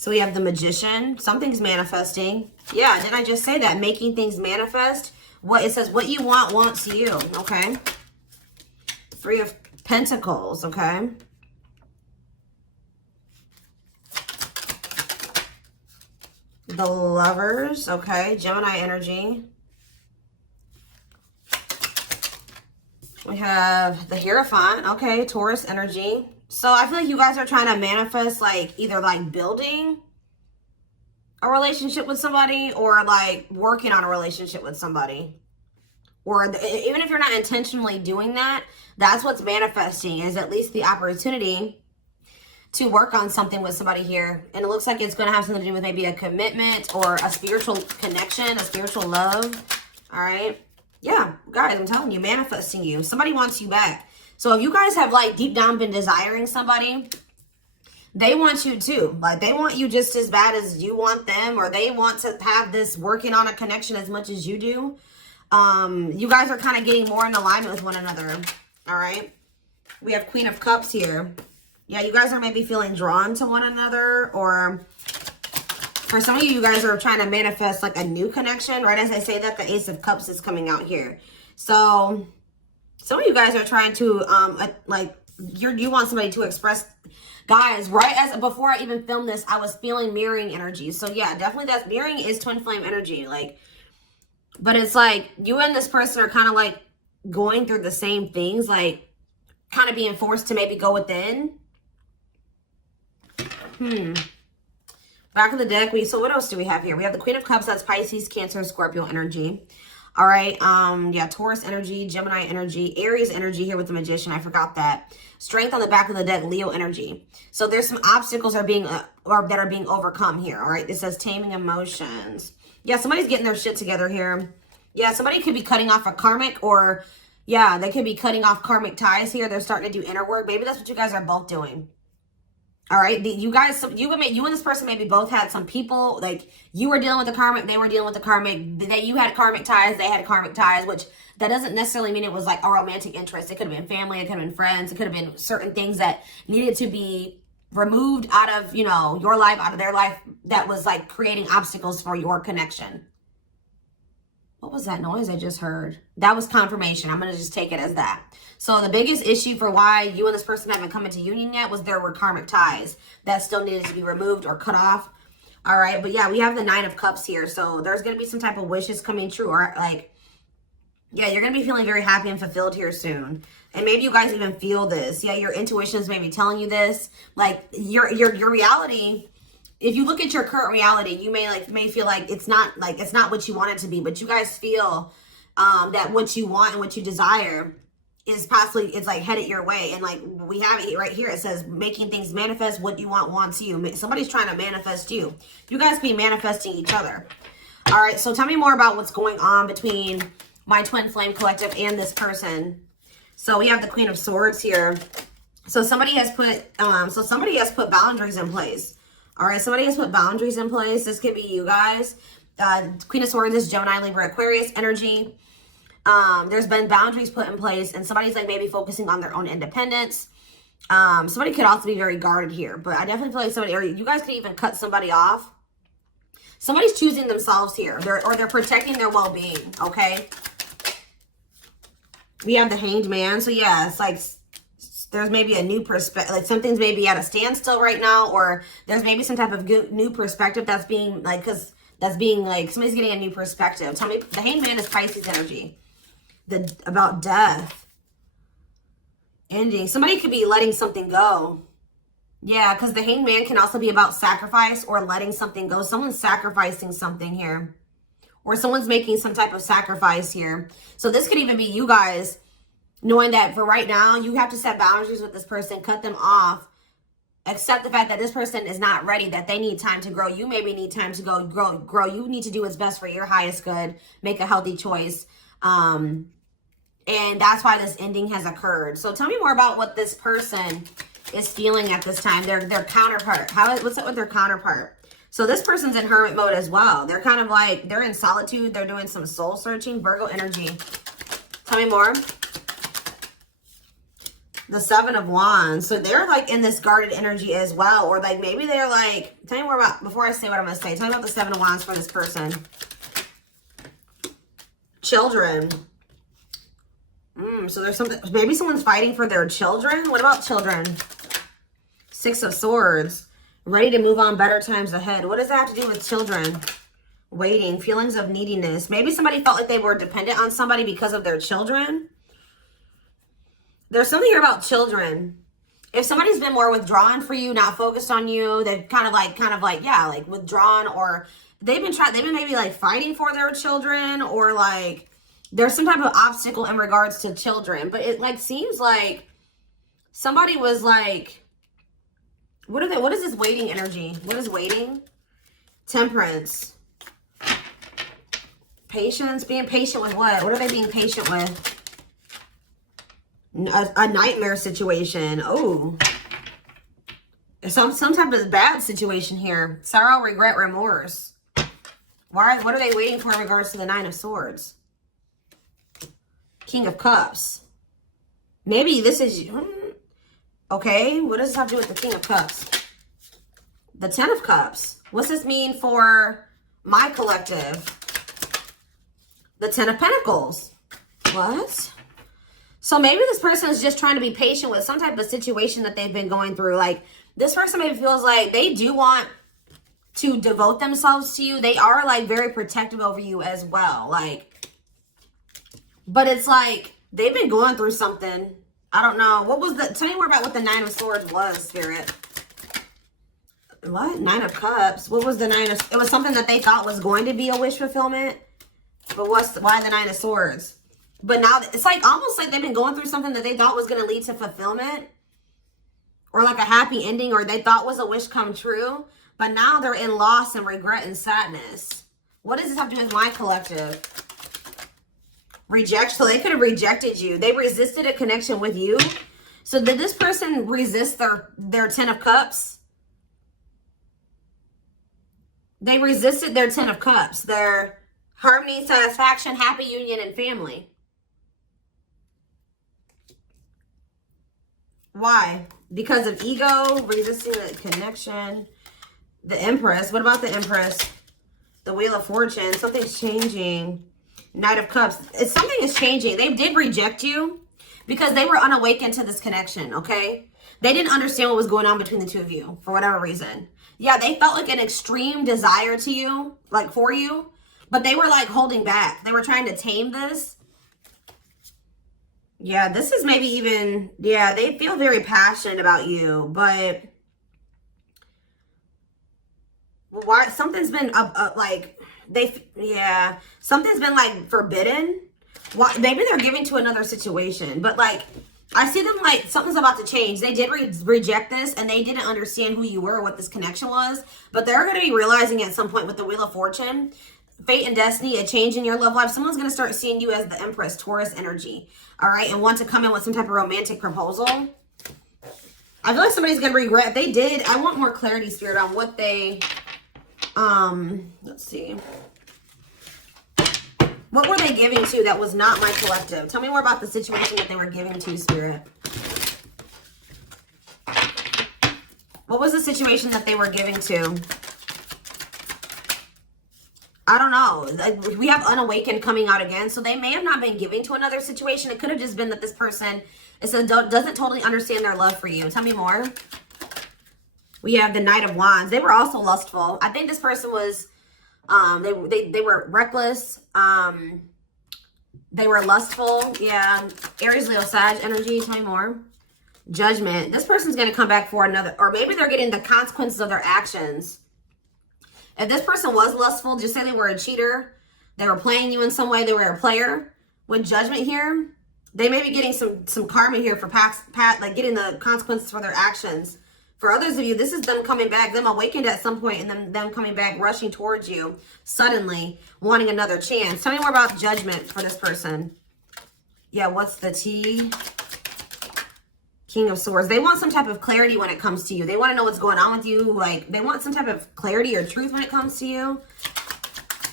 So we have the Magician. Something's manifesting. Yeah, didn't I just say that? Making things manifest. What it says, what you want wants you. Okay. Three of Pentacles. Okay. The Lovers. Okay. Gemini energy. We have the Hierophant. Okay. Taurus energy. So I feel like you guys are trying to manifest like either like building a relationship with somebody or like working on a relationship with somebody. Or even if you're not intentionally doing that, that's what's manifesting, is at least the opportunity to work on something with somebody here. And it looks like it's going to have something to do with maybe a commitment or a spiritual connection, a spiritual love. All right. Yeah, guys, I'm telling you, manifesting you. Somebody wants you back. So if you guys have like deep down been desiring somebody, they want you too. Like they want you just as bad as you want them, or they want to have this working on a connection as much as you do. You guys are kind of getting more in alignment with one another. All right. We have Queen of Cups here. Yeah, you guys are maybe feeling drawn to one another, or for some of you, you guys are trying to manifest like a new connection. Right as I say that, the Ace of Cups is coming out here. So some of you guys are trying to, you want somebody to express, guys, right as, before I even filmed this, I was feeling mirroring energy. So yeah, definitely that's, mirroring is twin flame energy. Like, but it's like you and this person are kind of like going through the same things, like kind of being forced to maybe go within. Back of the deck, so what else do we have here? We have the Queen of Cups, that's Pisces, Cancer, Scorpio energy. All right, yeah, Taurus energy, Gemini energy, Aries energy here with the Magician. I forgot that. Strength on the back of the deck, Leo energy. So there's some obstacles that are being overcome here. All right, it says taming emotions. Yeah, somebody's getting their shit together here. Yeah, somebody could be cutting off a karmic, or yeah, they could be cutting off karmic ties here. They're starting to do inner work. Maybe that's what you guys are both doing. All right, you and this person maybe both had some people, like you were dealing with the karmic, they were dealing with the karmic, you had karmic ties, they had karmic ties, which that doesn't necessarily mean it was like a romantic interest. It could have been family, it could have been friends, it could have been certain things that needed to be removed out of, you know, your life, out of their life, that was like creating obstacles for your connection. What was that noise I just heard? That was confirmation. I'm going to just take it as that. So the biggest issue for why you and this person haven't come into union yet was there were karmic ties that still needed to be removed or cut off. All right. But yeah, we have the Nine of Cups here. So there's going to be some type of wishes coming true. Or like, yeah, you're going to be feeling very happy and fulfilled here soon. And maybe you guys even feel this. Yeah, your intuition is maybe telling you this. Like your reality, if you look at your current reality, you may feel like it's not what you want it to be, but you guys feel that what you want and what you desire is possibly, it's like headed your way. And like we have it right here, it says making things manifest, what you want wants you. Somebody's trying to manifest you. You guys be manifesting each other. All right, so tell me more about what's going on between my twin flame collective and this person. So we have the Queen of Swords here. So somebody has put boundaries in place. All right, somebody has put boundaries in place. This could be you guys. Queen of Swords is Gemini, Libra, Aquarius energy. There's been boundaries put in place, and somebody's like maybe focusing on their own independence. Somebody could also be very guarded here, but I definitely feel like somebody, or you guys could even cut somebody off. Somebody's choosing themselves here, they're protecting their well-being, okay? We have the Hanged Man. So yeah, it's like there's maybe a new perspective, like something's maybe at a standstill right now, or there's maybe some type of new perspective that's being like, somebody's getting a new perspective. Tell me, the Hanged Man is Pisces energy. About death. Ending. Somebody could be letting something go. Yeah, because the Hanged Man can also be about sacrifice or letting something go. Someone's sacrificing something here. Or someone's making some type of sacrifice here. So this could even be you guys knowing that for right now, you have to set boundaries with this person, cut them off, accept the fact that this person is not ready, that they need time to grow. You maybe need time to grow. You need to do what's best for your highest good, make a healthy choice. And that's why this ending has occurred. So tell me more about what this person is feeling at this time. Their counterpart. What's up with their counterpart? So this person's in hermit mode as well. They're kind of like, they're in solitude. They're doing some soul searching. Virgo energy. Tell me more. The Seven of Wands. So they're like in this guarded energy as well. Or like maybe they're like, tell me more about, before I say what I'm going to say, tell me about the Seven of Wands for this person. Children. So there's something, maybe someone's fighting for their children. What about children? Six of Swords. Ready to move on, better times ahead. What does that have to do with children? Waiting, feelings of neediness. Maybe somebody felt like they were dependent on somebody because of their children. There's something here about children. If somebody's been more withdrawn for you, not focused on you, they've kind of like, yeah, like withdrawn, or they've been maybe like fighting for their children, or like there's some type of obstacle in regards to children. But it like seems like somebody was like, what is this waiting energy? What is waiting? Temperance. Patience. Being patient with what? What are they being patient with? A nightmare situation. Oh. Some type of bad situation here. Sorrow, regret, remorse. What are they waiting for in regards to the Nine of Swords? King of Cups. Maybe this is... Okay, what does this have to do with the King of Cups? The Ten of Cups. What's this mean for my collective? The Ten of Pentacles. What? So maybe this person is just trying to be patient with some type of situation that they've been going through. Like, this person maybe feels like they do want to devote themselves to you. They are, like, very protective over you as well. Like, but it's like they've been going through something. I don't know. What was the... Tell me more about what the Nine of Swords was, Spirit. What? Nine of Cups. What was the Nine of... It was something that they thought was going to be a wish fulfillment. But why the Nine of Swords? But now it's like almost like they've been going through something that they thought was going to lead to fulfillment, or like a happy ending, or they thought was a wish come true. But now they're in loss and regret and sadness. What does this have to do with my collective? Rejection. So they could have rejected you. They resisted a connection with you. So did this person resist their Ten of Cups? They resisted their Ten of Cups. Their harmony, satisfaction, happy union, and family. Why? Because of ego, resisting the connection. The Empress. What about the Empress? The Wheel of Fortune. Something's changing. Knight of Cups. Something is changing. They did reject you because they were unawakened to this connection, okay? They didn't understand what was going on between the two of you for whatever reason. Yeah, they felt like an extreme desire to you, like for you, but they were like holding back. They were trying to tame this. Yeah, this is maybe even, yeah, they feel very passionate about you, but why? Something's been like, something's been like forbidden. Why? Maybe they're giving to another situation, but like, I see them like something's about to change. They did reject this, and they didn't understand who you were or what this connection was, but they're going to be realizing at some point with the Wheel of Fortune, fate and destiny, a change in your love life. Someone's going to start seeing you as the Empress, Taurus energy. All right. And want to come in with some type of romantic proposal. I feel like somebody's going to regret. They did. I want more clarity, Spirit, on what they, let's see. What were they giving to that was not my collective? Tell me more about the situation that they were giving to, Spirit. What was the situation that they were giving to? I don't know. Like, we have unawakened coming out again. So they may have not been giving to another situation. It could have just been that this person doesn't totally understand their love for you. Tell me more. We have the Knight of Wands. They were also lustful. I think this person was, they were reckless. They were lustful. Yeah. Aries, Leo, Sag energy. Tell me more. Judgment. This person's going to come back for another, or maybe they're getting the consequences of their actions. If this person was lustful, just say they were a cheater. They were playing you in some way. They were a player. With Judgment here, they may be getting some karma here for like getting the consequences for their actions. For others of you, this is them coming back, them awakened at some point, and then them coming back, rushing towards you suddenly, wanting another chance. Tell me more about Judgment for this person. Yeah, what's the tea? King of Swords. They want some type of clarity when it comes to you. They want to know what's going on with you. Like, they want some type of clarity or truth when it comes to you.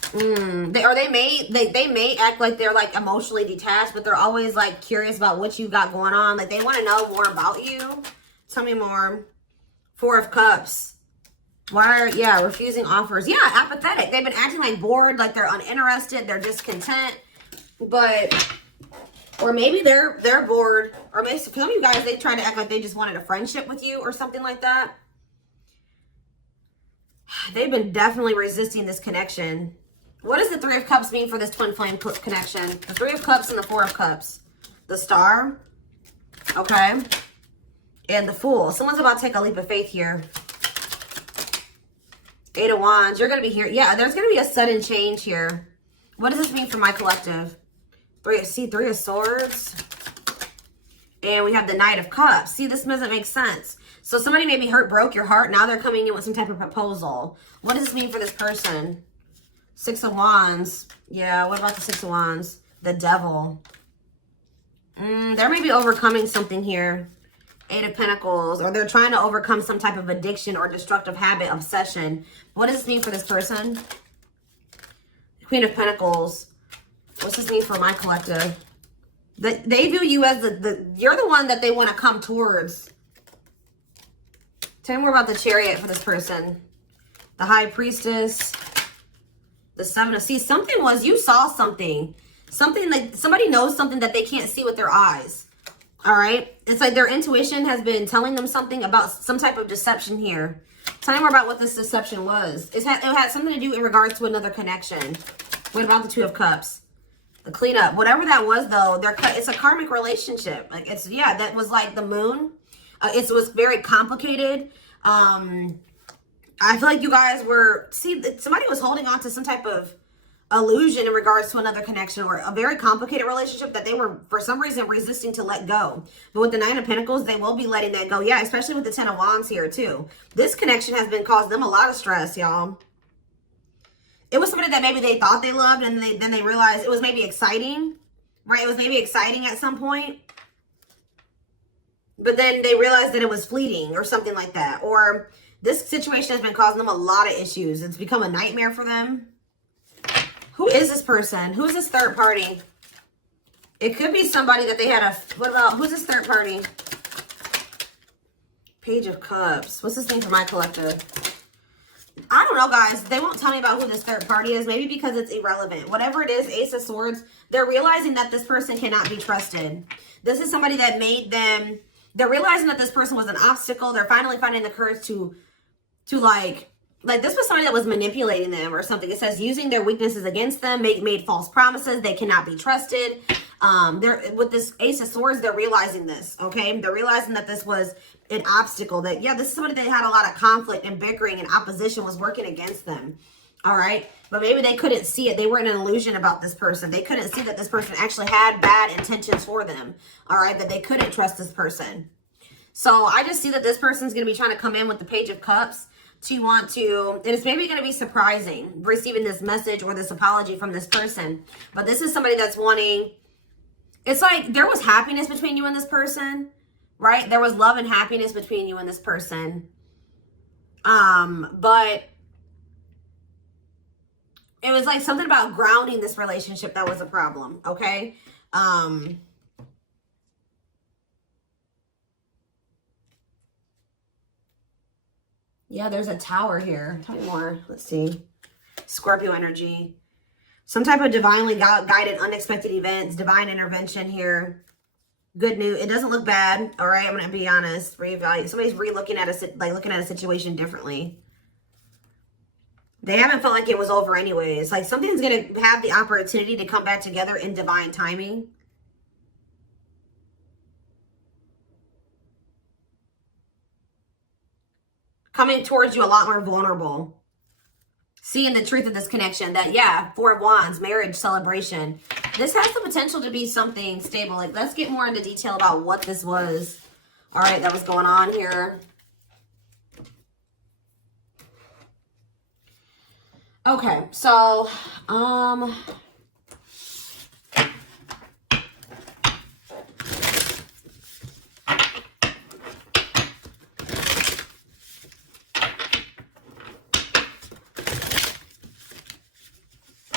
They may act like they're like emotionally detached, but they're always like curious about what you got going on. Like they want to know more about you. Tell me more. Four of Cups. Why are, yeah, refusing offers. Yeah, apathetic. They've been acting like bored, like they're uninterested, they're discontent. But, or maybe they're bored. Or maybe some of you guys, they try to act like they just wanted a friendship with you or something like that. They've been definitely resisting this connection. What does the Three of Cups mean for this twin flame connection? The Three of Cups and the Four of Cups. The Star. Okay. And the Fool. Someone's about to take a leap of faith here. Eight of Wands. You're going to be here. Yeah, there's going to be a sudden change here. What does this mean for my collective? Three of Swords. And we have the Knight of Cups. See, this doesn't make sense. So somebody maybe broke your heart. Now they're coming in with some type of proposal. What does this mean for this person? Six of Wands. Yeah, what about the Six of Wands? The Devil. There may be overcoming something here. Eight of Pentacles. Or they're trying to overcome some type of addiction or destructive habit, obsession. What does this mean for this person? Queen of Pentacles. What's this mean for my collective? They view you as you're the one that they want to come towards. Tell me more about the Chariot for this person. The High Priestess. The Seven of, see, something was, you saw something. Something like, somebody knows something that they can't see with their eyes. All right? It's like their intuition has been telling them something about some type of deception here. Tell me more about what this deception was. It had something to do in regards to another connection. What about the Two of Cups? The cleanup. Whatever that was, though, it's a karmic relationship. Like, it's, yeah, that was like the moon. It was very complicated. I feel like you guys were, see, somebody was holding on to some type of illusion in regards to another connection or a very complicated relationship that they were, for some reason, resisting to let go. But with the Nine of Pentacles, they will be letting that go. Yeah, especially with the Ten of Wands here, too. This connection has been causing them a lot of stress, y'all. It was somebody that maybe they thought they loved, and then they realized it was maybe exciting, right? It was maybe exciting at some point. But then they realized that it was fleeting or something like that. Or this situation has been causing them a lot of issues. It's become a nightmare for them. Who is this person? Who is this third party? It could be somebody that they had a... What about... Who's this third party? Page of Cups. What's this name for my collective? I don't know, guys. They won't tell me about who this third party is. Maybe because it's irrelevant. Whatever it is, Ace of Swords, they're realizing that this person cannot be trusted. This is somebody that made them... They're realizing that this person was an obstacle. They're finally finding the courage to like this was somebody that was manipulating them or something. It says using their weaknesses against them, made false promises. They cannot be trusted. They're with this Ace of Swords, they're realizing this, okay? They're realizing that this was an obstacle, that, yeah, this is somebody that had a lot of conflict and bickering and opposition was working against them, all right? But maybe they couldn't see it. They were in an illusion about this person. They couldn't see that this person actually had bad intentions for them, all right? That they couldn't trust this person. So I just see that this person's going to be trying to come in with the Page of Cups to want to, and it's maybe going to be surprising receiving this message or this apology from this person. But this is somebody that's wanting, it's like there was happiness between you and this person, right? There was love and happiness between you and this person. But it was like something about grounding this relationship that was a problem, okay? Yeah, there's a Tower here. Tell me more. Let's see. Scorpio energy. Some type of divinely guided unexpected events, divine intervention here. Good news. It doesn't look bad, all right? I'm going to be honest. Reevaluate. Somebody's looking at a situation differently. They haven't felt like it was over anyways. Like something's going to have the opportunity to come back together in divine timing. Coming towards you a lot more vulnerable. Seeing the truth of this connection that, yeah, Four of Wands, marriage, celebration. This has the potential to be something stable. Like, let's get more into detail about what this was. All right, that was going on here. Okay, so,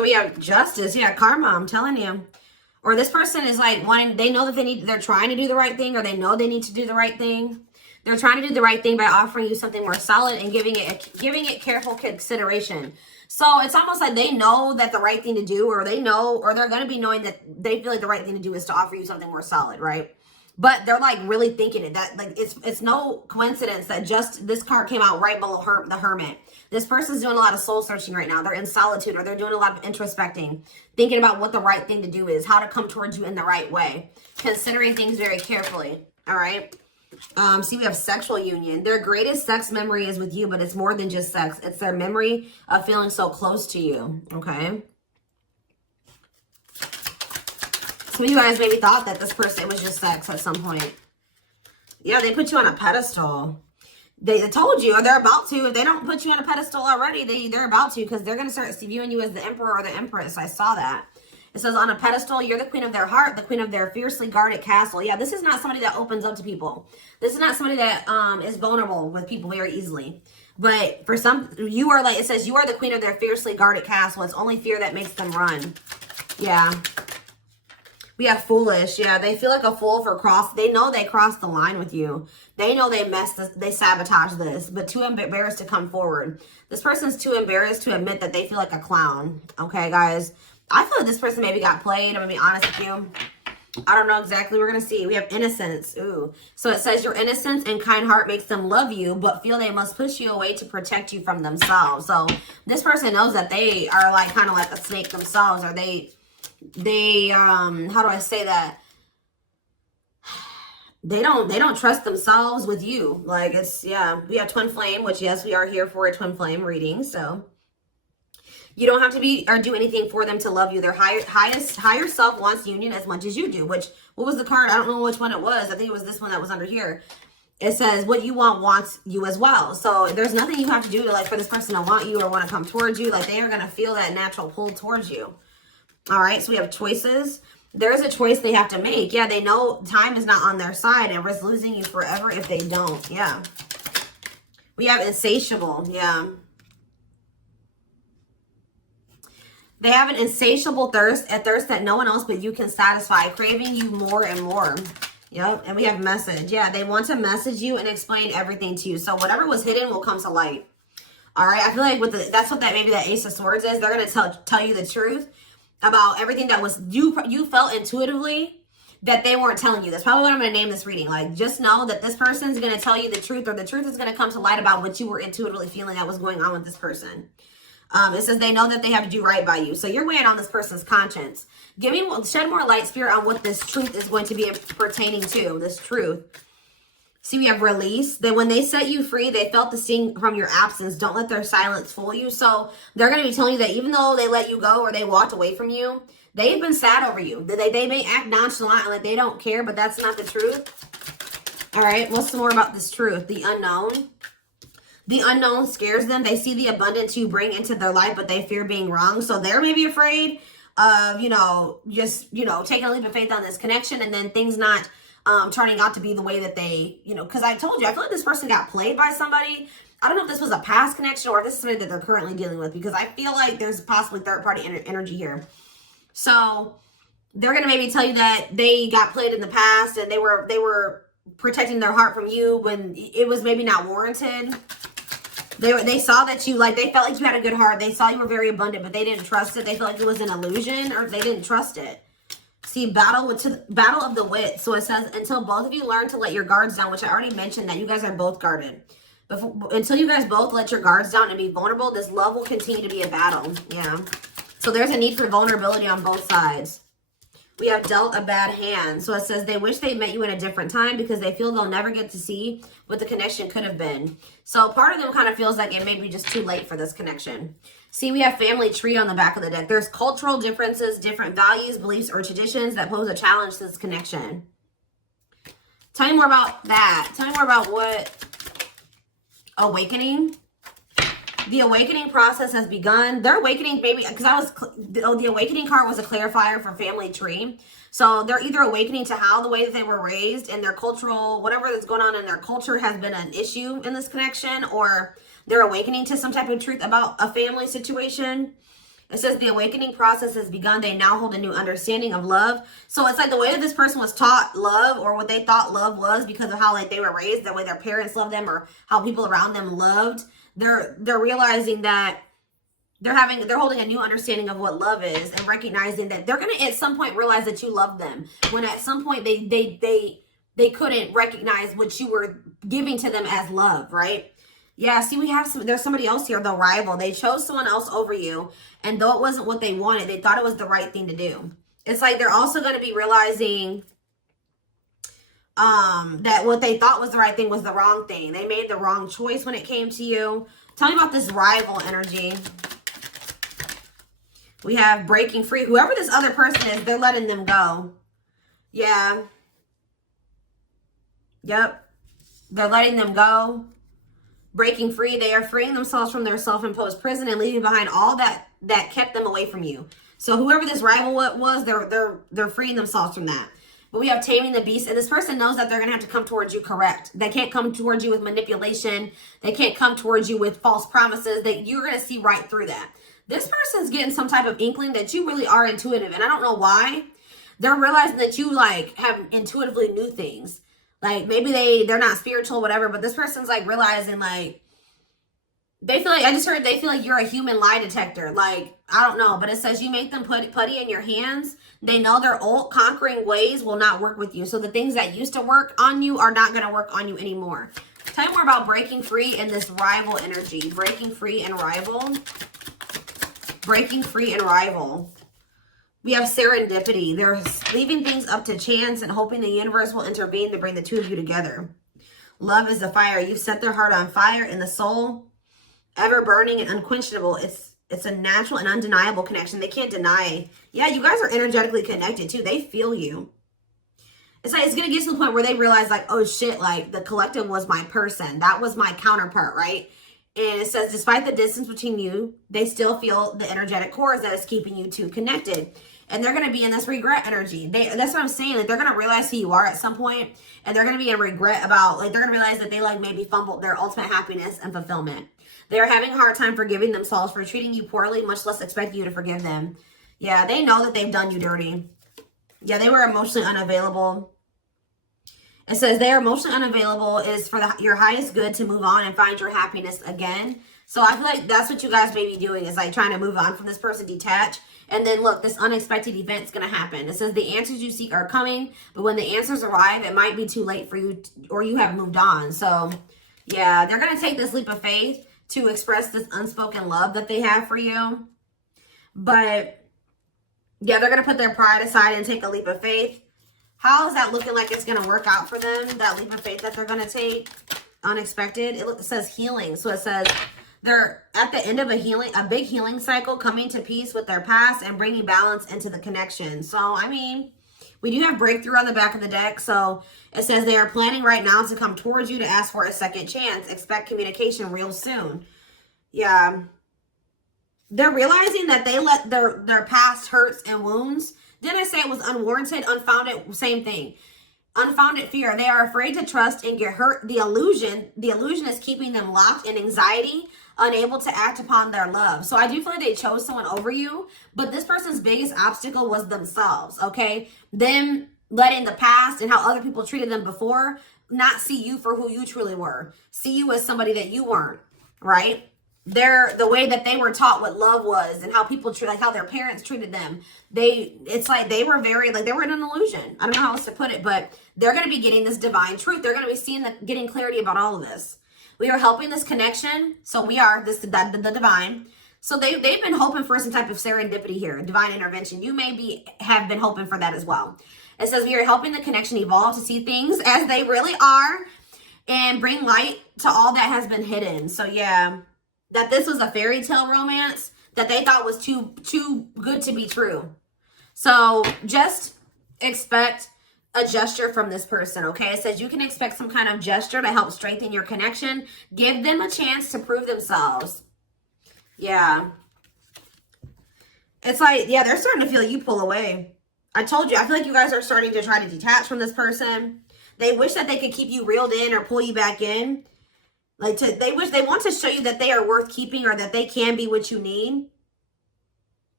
So we have justice. Yeah, karma, I'm telling you. Or this person is like wanting, they know that they're trying to do the right thing, or they know they need to do the right thing. They're trying to do the right thing by offering you something more solid and giving it careful consideration. So it's almost like they know that the right thing to do, or they know, or they're going to be knowing that they feel like the right thing to do is to offer you something more solid, right? But they're like really thinking it. That like it's no coincidence that just this card came out right below the Hermit. This person's doing a lot of soul searching right now. They're in solitude, or they're doing a lot of introspecting, thinking about what the right thing to do is, how to come towards you in the right way, considering things very carefully. All right. See, we have sexual union. Their greatest sex memory is with you, but it's more than just sex. It's their memory of feeling so close to you. Okay. Some of you guys maybe thought that this person, it was just sex at some point. Yeah, they put you on a pedestal. They told you, or they're about to. If they don't put you on a pedestal already, they're about to, because they're going to start viewing you as the emperor or the empress. I saw that. It says on a pedestal, you're the queen of their heart, the queen of their fiercely guarded castle. Yeah, this is not somebody that opens up to people. This is not somebody that is vulnerable with people very easily. But for some, you are like, it says you are the queen of their fiercely guarded castle. It's only fear that makes them run. Yeah. We have foolish. Yeah, they feel like a fool for they know they crossed the line with you. They know they sabotaged this, but too embarrassed to come forward. This person's too embarrassed to admit that they feel like a clown. Okay, guys. I feel like this person maybe got played. I'm going to be honest with you. I don't know exactly. We're going to see. We have innocence. Ooh. So it says your innocence and kind heart makes them love you, but feel they must push you away to protect you from themselves. So this person knows that they are like kind of like a snake themselves, or they how do I say that? They don't trust themselves with you. Like it's, yeah, we have twin flame, which yes, we are here for a twin flame reading. So you don't have to be or do anything for them to love you. Their higher self wants union as much as you do, which, what was the card? I don't know which one it was. I think it was this one that was under here. It says what you want wants you as well. So there's nothing you have to do to like for this person to want you or want to come towards you. Like they are going to feel that natural pull towards you. All right, so we have choices. There's a choice they have to make. Yeah, they know time is not on their side and risk losing you forever if they don't. Yeah. We have insatiable. Yeah. They have an insatiable thirst, a thirst that no one else but you can satisfy, craving you more and more. Yep, and we have message. Yeah, they want to message you and explain everything to you. So whatever was hidden will come to light. All right, I feel like that's what maybe that Ace of Swords is. They're going to tell you the truth about everything that was you felt intuitively that they weren't telling you. That's probably what I'm going to name this reading. Like, just know that this person's going to tell you the truth, or the truth is going to come to light about what you were intuitively feeling that was going on with this person. It says they know that they have to do right by you. So you're weighing on this person's conscience. Shed more light, Spirit, on what this truth is going to be pertaining to, this truth. See, we have release. That when they set you free, they felt the sting from your absence. Don't let their silence fool you. So they're going to be telling you that even though they let you go or they walked away from you, they've been sad over you. They may act nonchalant and like they don't care, but that's not the truth. All right, what's some more about this truth? The unknown. The unknown scares them. They see the abundance you bring into their life, but they fear being wrong. So they're maybe afraid of, just, taking a leap of faith on this connection and then things not turning out to be the way that they, because I told you, I feel like this person got played by somebody. I don't know if this was a past connection or if this is something that they're currently dealing with, because I feel like there's possibly third-party energy here. So they're going to maybe tell you that they got played in the past and they were protecting their heart from you when it was maybe not warranted. They saw that they felt like you had a good heart. They saw you were very abundant, but they didn't trust it. They felt like it was an illusion, or they didn't trust it. See, battle of the wit. So it says, until both of you learn to let your guards down, which I already mentioned that you guys are both guarded. Until you guys both let your guards down and be vulnerable, this love will continue to be a battle. Yeah. So there's a need for vulnerability on both sides. We have dealt a bad hand. So it says they wish they met you in a different time because they feel they'll never get to see what the connection could have been. So part of them kind of feels like it may be just too late for this connection. See, we have family tree on the back of the deck. There's cultural differences, different values, beliefs, or traditions that pose a challenge to this connection. Tell me more about that. Tell me more about what awakening. The awakening process has begun. Their awakening, maybe, because the awakening card was a clarifier for family tree. So they're either awakening to how the way that they were raised and their cultural, whatever that's going on in their culture has been an issue in this connection, or they're awakening to some type of truth about a family situation. It says the awakening process has begun. They now hold a new understanding of love. So it's like the way that this person was taught love, or what they thought love was because of how like they were raised, the way their parents loved them or how people around them loved. They're realizing that they're holding a new understanding of what love is, and recognizing that they're going to at some point realize that you love them, when at some point they couldn't recognize what you were giving to them as love, right? Yeah, see, there's somebody else here, the rival. They chose someone else over you, and though it wasn't what they wanted, they thought it was the right thing to do. It's like they're also going to be realizing that what they thought was the right thing was the wrong thing. They made the wrong choice when it came to you. Tell me about this rival energy. We have breaking free. Whoever this other person is, they're letting them go. Yeah. Yep. They're letting them go. Breaking free. They are freeing themselves from their self-imposed prison and leaving behind all that kept them away from you. So whoever this rival was, they're freeing themselves from that. But we have taming the beast, and this person knows that they're going to have to come towards you correct. They can't come towards you with manipulation. They can't come towards you with false promises. That you're going to see right through that. This person's getting some type of inkling that you really are intuitive, and I don't know why. They're realizing that you like have intuitively knew things. Like maybe they're not spiritual, whatever, but this person's like realizing like they feel like, I just heard they feel like you're a human lie detector. Like, I don't know, but it says you make them put putty in your hands. They know their old conquering ways will not work with you. So the things that used to work on you are not going to work on you anymore. Tell me more about breaking free in this rival energy. Breaking free and rival. Breaking free and rival. We have serendipity. They're leaving things up to chance and hoping the universe will intervene to bring the two of you together. Love is the fire. You've set their heart on fire in the soul. Ever burning and unquenchable. It's a natural and undeniable connection. They can't deny. Yeah, you guys are energetically connected too. They feel you. It's like it's going to get to the point where they realize like, oh shit, like the collective was my person. That was my counterpart, right? And it says, despite the distance between you, they still feel the energetic cores that is keeping you two connected. And they're going to be in this regret energy. That's what I'm saying. Like, they're going to realize who you are at some point. And they're going to be in regret about, like, they're going to realize that they, like, maybe fumbled their ultimate happiness and fulfillment. They're having a hard time forgiving themselves for treating you poorly, much less expect you to forgive them. Yeah, they know that they've done you dirty. Yeah, they were emotionally unavailable. It says they are emotionally unavailable. It is for your highest good to move on and find your happiness again. So I feel like that's what you guys may be doing, is like trying to move on from this person, detach. And then look, this unexpected event's going to happen. It says the answers you seek are coming, but when the answers arrive, it might be too late for you or you have moved on. So yeah, they're going to take this leap of faith to express this unspoken love that they have for you. But yeah, they're going to put their pride aside and take a leap of faith. How is that looking like it's going to work out for them? That leap of faith that they're going to take, unexpected. It says healing. So it says they're at the end of a big healing cycle, coming to peace with their past and bringing balance into the connection. So, I mean, we do have breakthrough on the back of the deck. So it says they are planning right now to come towards you to ask for a second chance. Expect communication real soon. Yeah. They're realizing that they let their past hurts and wounds. Didn't I say it was unwarranted, unfounded? Same thing. Unfounded fear. They are afraid to trust and get hurt. The illusion is keeping them locked in anxiety, unable to act upon their love. So I do feel like they chose someone over you, but this person's biggest obstacle was themselves, okay? Them letting the past and how other people treated them before not see you for who you truly were. See you as somebody that you weren't, right? The way that they were taught what love was and how people treat, like how their parents treated them. It's like they were very, like they were in an illusion. I don't know how else to put it, but they're going to be getting this divine truth. They're going to be seeing getting clarity about all of this. We are helping this connection. So we are the divine. So they've been hoping for some type of serendipity here, divine intervention. You may have been hoping for that as well. It says we are helping the connection evolve to see things as they really are and bring light to all that has been hidden. So yeah, that this was a fairy tale romance that they thought was too good to be true. So just expect a gesture from this person, okay? It says you can expect some kind of gesture to help strengthen your connection. Give them a chance to prove themselves. Yeah. It's like, yeah, they're starting to feel you pull away. I told you, I feel like you guys are starting to try to detach from this person. They wish that they could keep you reeled in or pull you back in. They want to show you that they are worth keeping or that they can be what you need.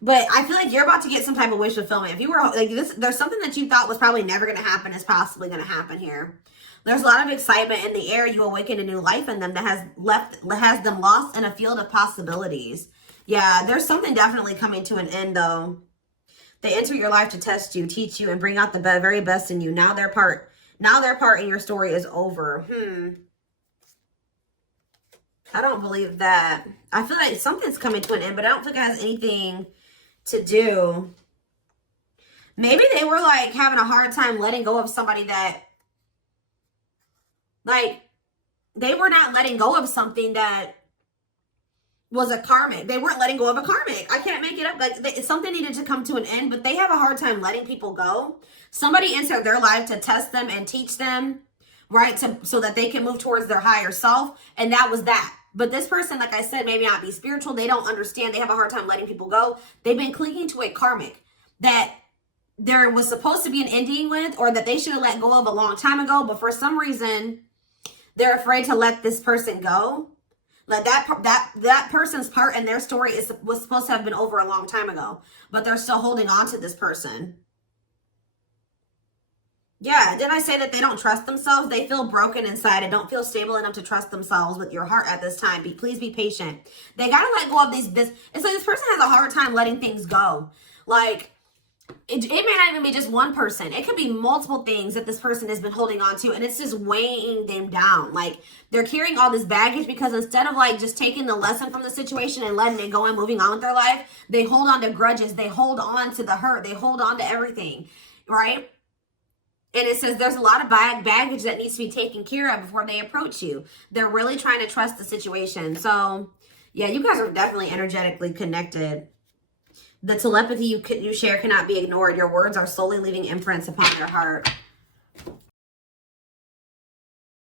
But I feel like you're about to get some type of wish fulfillment. If you were like this, there's something that you thought was probably never going to happen is possibly going to happen here. There's a lot of excitement in the air. You awaken a new life in them that has them lost in a field of possibilities. Yeah, there's something definitely coming to an end though. They enter your life to test you, teach you, and bring out the very best in you. Now their part in your story is over. I don't believe that. I feel like something's coming to an end, but I don't think it has anything to do. Maybe they were like having a hard time letting go of somebody that, like, they were not letting go of something that was a karmic. They weren't letting go of a karmic. I can't make it up. Like, something needed to come to an end, but they have a hard time letting people go. Somebody entered their life to test them and teach them, right? So that they can move towards their higher self. And that was that. But this person, like I said, maybe not be spiritual. They don't understand. They have a hard time letting people go. They've been clinging to a karmic that there was supposed to be an ending with, or that they should have let go of a long time ago. But for some reason, they're afraid to let this person go. Like that person's part in their story was supposed to have been over a long time ago, but they're still holding on to this person. Yeah, didn't I say that they don't trust themselves? They feel broken inside and don't feel stable enough to trust themselves with your heart at this time. Please be patient. They got to let go of this. It's like this person has a hard time letting things go. Like, it may not even be just one person. It could be multiple things that this person has been holding on to, and it's just weighing them down. Like, they're carrying all this baggage because instead of like just taking the lesson from the situation and letting it go and moving on with their life, they hold on to grudges. They hold on to the hurt. They hold on to everything, right? And it says there's a lot of baggage that needs to be taken care of before they approach you. They're really trying to trust the situation. So, yeah, you guys are definitely energetically connected. The telepathy you share cannot be ignored. Your words are slowly leaving imprints upon their heart.